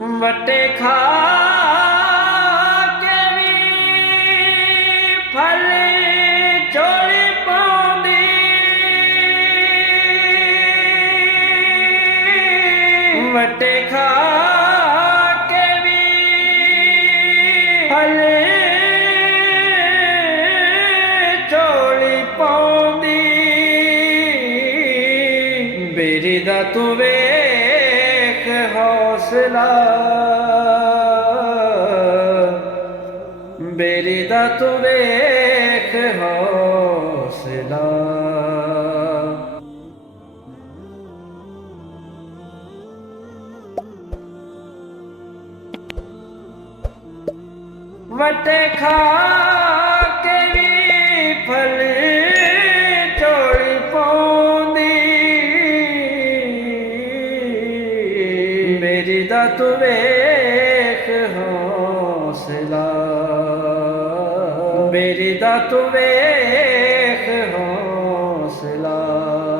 ਵਟੇ ਖਾ ਕੇ ਵੀ ਫਲ ਝੋਲੀ ਪਾਉਂਦੀ, ਵਟੇ ਖਾ ਕੇ ਵੀ ਫਲ ਝੋਲੀ ਪਾਉਂਦੀ। ਬੇਰੀ ਦਾ ਤੂੰ ਵੇਖ ਹੌਸਲਾ, ਬੇਰੀ ਦਾ ਤੂੰ ਵੇਖ ਹੌਸਲਾ। ਵਟੇ ਖਾ ਕੇ ਵੀ ਫਲ ਝੋਲੀ ਪਾਉਂਦੀ, ਬੇਰੀ ਦਾ ਤੂੰ ਵੇਖ ਹੌਸਲਾ, ਬੇਰੀ ਦਾ ਤੂੰ ਵੇਖ